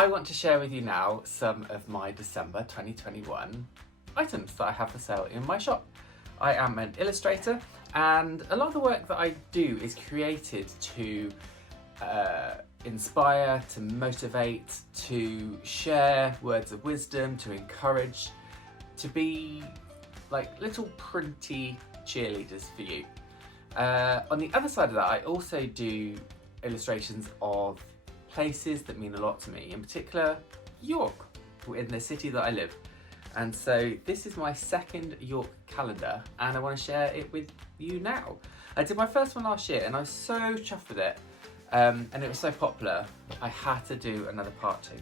I want to share with you now some of my December 2021 items that I have for sale in my shop. I am an illustrator, and a lot of the work that I do is created to inspire, to motivate, to share words of wisdom, to encourage, to be like little printy cheerleaders for you. On the other side of that, I also do illustrations of places that mean a lot to me, in particular York, in the city that I live. And so this is my second York calendar, and I want to share it with you now. I did my first one last year and I was so chuffed with it, and it was so popular I had to do another part 2,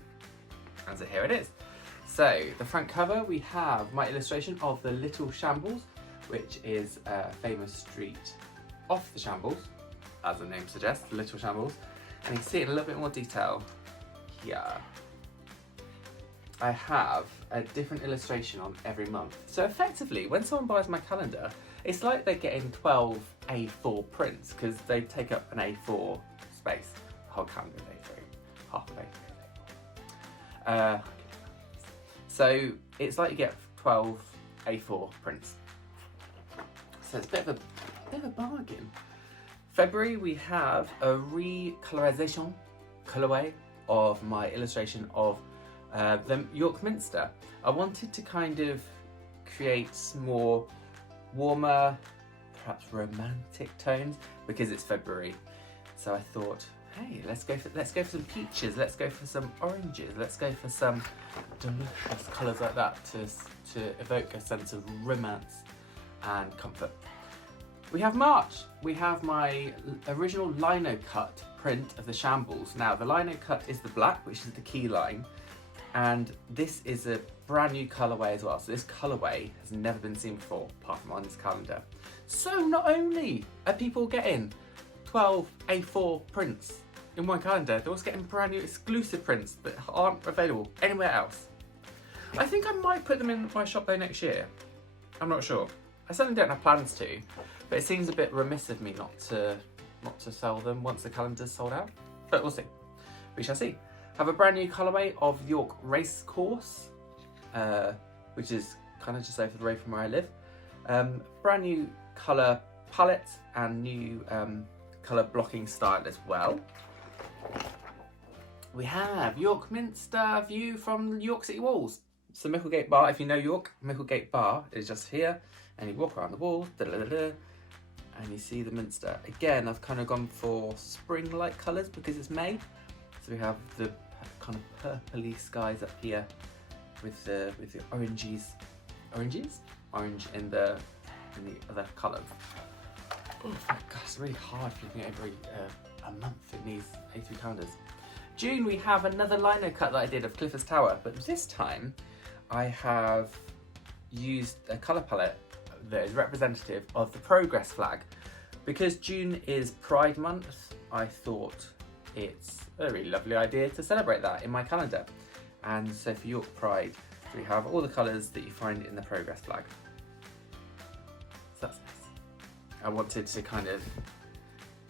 and so here it is. So the front cover, we have my illustration of the Little Shambles, which is a famous street off the Shambles, as the name suggests, the Little Shambles. And you can see it in a little bit more detail here. I have a different illustration on every month. So effectively, when someone buys my calendar, it's like they're getting 12 A4 prints, because they take up an A4 space. The whole calendar is A3, half of A3 is A4. So it's like you get 12 A4 prints. So it's a bit of a bargain. February, we have a recolorization colorway of my illustration of the York Minster. I wanted to kind of create more warmer, perhaps romantic tones because it's February. So I thought, hey, let's go for some peaches, let's go for some oranges, let's go for some delicious colours like that to evoke a sense of romance and comfort. We have March. We have my original lino cut print of the Shambles. Now the lino cut is the black, which is the key line, and this is a brand new colourway as well. So this colourway has never been seen before, apart from on this calendar. So not only are people getting 12 A4 prints in one calendar, they're also getting brand new exclusive prints that aren't available anywhere else. I think I might put them in my shop though next year. I'm not sure. I certainly don't have plans to, but it seems a bit remiss of me not to sell them once the calendar's sold out. But we'll see. We shall see. I have a brand new colourway of York Race Course, which is kind of just over the road from where I live. Brand new colour palette and new colour blocking style as well. We have York Minster view from York City walls. So Micklegate Bar, if you know York, Micklegate Bar is just here, and you walk around the walls, and you see the Minster. Again, I've kind of gone for spring-like colours because it's May. So we have the kind of purpley skies up here with the orange in the other colours. Oh my gosh, it's really hard flipping over a month in these A3 calendars. June, we have another lino cut that I did of Cliffords Tower, but this time I have used a colour palette that is representative of the Progress flag. Because June is Pride Month, I thought it's a really lovely idea to celebrate that in my calendar. And so for York Pride, we have all the colours that you find in the Progress flag. So that's nice. I wanted to kind of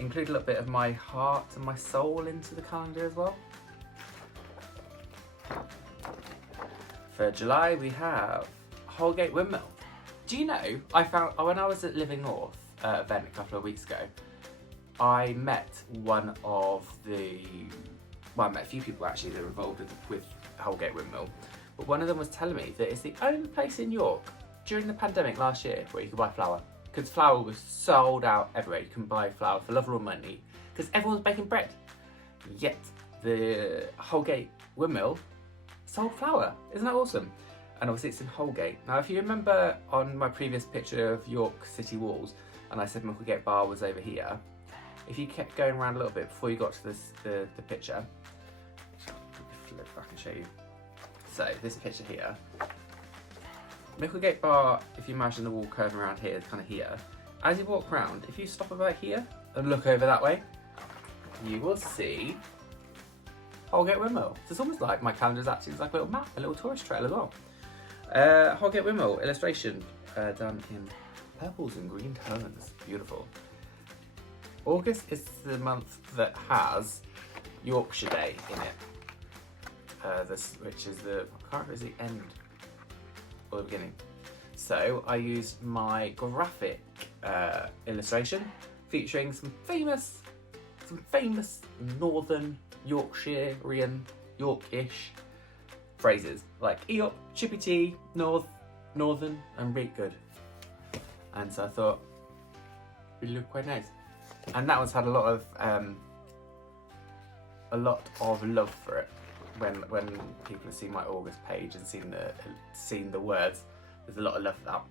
include a little bit of my heart and my soul into the calendar as well. For July, we have Holgate Windmill. Do you know, I found, when I was at Living North event a couple of weeks ago, I met one of the, well, I met a few people actually that are involved with Holgate Windmill, but one of them was telling me that it's the only place in York during the pandemic last year where you could buy flour, because flour was sold out everywhere. You can buy flour for love or money because everyone's baking bread. Yet the Holgate Windmill sold flour. Isn't that awesome? And obviously it's in Holgate. Now if you remember on my previous picture of York City walls, and I said Micklegate Bar was over here, if you kept going around a little bit before you got to the picture, flip back and show you. So this picture here, Micklegate Bar, if you imagine the wall curving around here, kind of here. As you walk around, if you stop about here and look over that way, you will see Holgate Windmill. So it's almost like my calendar is actually like a little map, a little tourist trail as well. Holgate Windmill illustration done in purples and green tones. Beautiful. August is the month that has Yorkshire Day in it. which is I can't remember if it's the end or the beginning. So I used my graphic illustration featuring some famous Northern Yorkshirean, Yorkish phrases like eop, chippy tea, northern, and really good. And so I thought it looked quite nice. And that one's had a lot of love for it. When people have seen my August page and seen the words, there's a lot of love for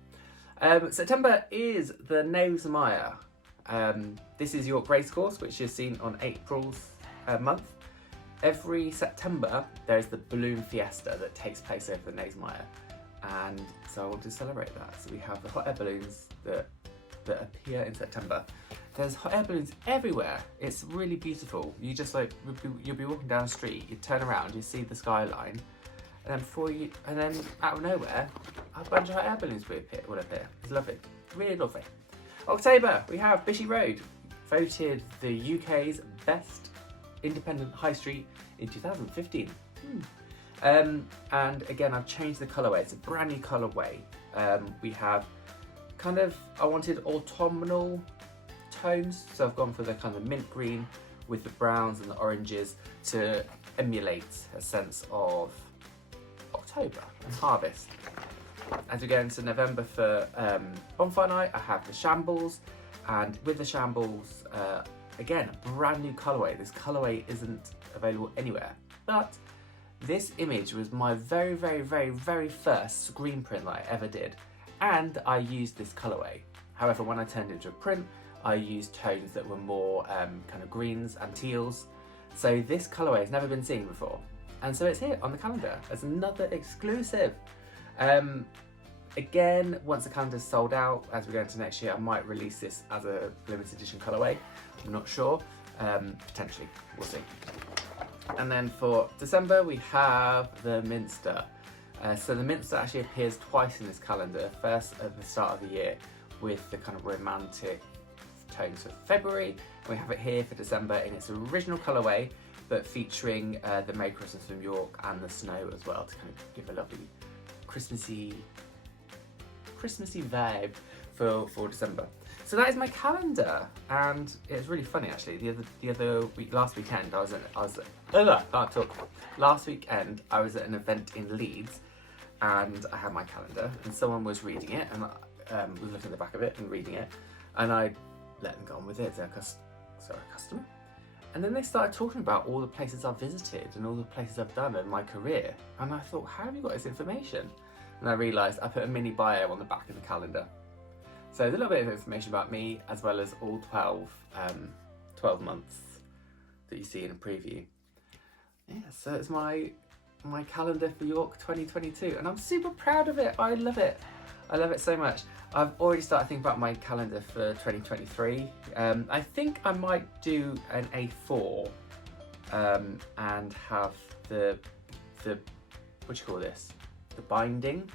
that. September is the Knavesmire. This is York Racecourse, which is seen on April's month. Every September there's the balloon fiesta that takes place over the Knavesmire, and so I want to celebrate that. So we have the hot air balloons that appear in September. There's hot air balloons everywhere. It's really beautiful. You just you'll be walking down the street, you turn around, you see the skyline, and then out of nowhere, a bunch of hot air balloons will appear. It's lovely, really lovely. October, we have Bishy Road, voted the UK's best independent high street in 2015. And again, I've changed the colourway. It's a brand new colourway. We have I wanted autumnal tones, so I've gone for the kind of mint green with the browns and the oranges to emulate a sense of October and harvest. As we go into November for bonfire night, I have the Shambles, and with the Shambles, again, a brand new colourway. This colourway isn't available anywhere, but this image was my very, very, very, very first screen print that I ever did, and I used this colourway. However, when I turned it into a print, I used tones that were more kind of greens and teals. So this colourway has never been seen before, and so it's here on the calendar as another exclusive. Again, once the calendar's sold out, as we go into next year, I might release this as a limited edition colourway. I'm not sure, potentially, we'll see. And then for December, we have the Minster. So the Minster actually appears twice in this calendar, first at the start of the year with the kind of romantic tones for February, and we have it here for December in its original colourway, but featuring the Merry Christmas from York and the snow as well to kind of give a lovely Christmassy vibe for December. So that is my calendar, and it's really funny actually. The other week, last weekend, Last weekend I was at an event in Leeds, and I had my calendar, and someone was reading it, and was looking at the back of it and reading it, and I let them go on with it. They're a customer. And then they started talking about all the places I've visited and all the places I've done in my career. And I thought, how have you got this information? And I realised I put a mini bio on the back of the calendar. So there's a little bit of information about me, as well as all 12 months that you see in a preview. Yeah, so it's my calendar for York 2022, and I'm super proud of it. I love it. I love it so much. I've already started thinking about my calendar for 2023. I think I might do an A4 and have the what do you call this? The binding,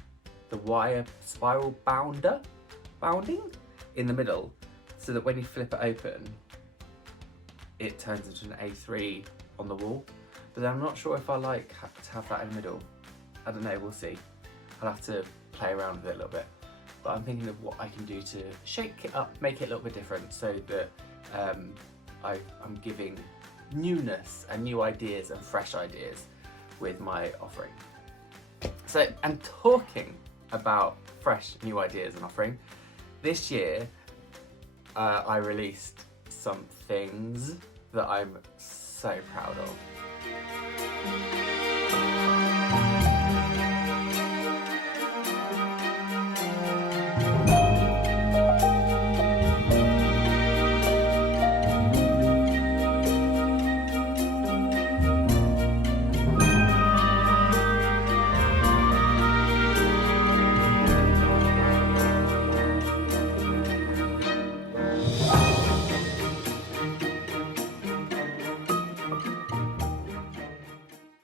the wire spiral bounding in the middle, so that when you flip it open, it turns into an A3 on the wall. But I'm not sure if I like to have that in the middle. I don't know, we'll see. I'll have to play around with it a little bit. But I'm thinking of what I can do to shake it up, make it a little bit different, so that I'm giving newness and new ideas and fresh ideas with my offering. So, and talking about fresh new ideas and offering, this year I released some things that I'm so proud of.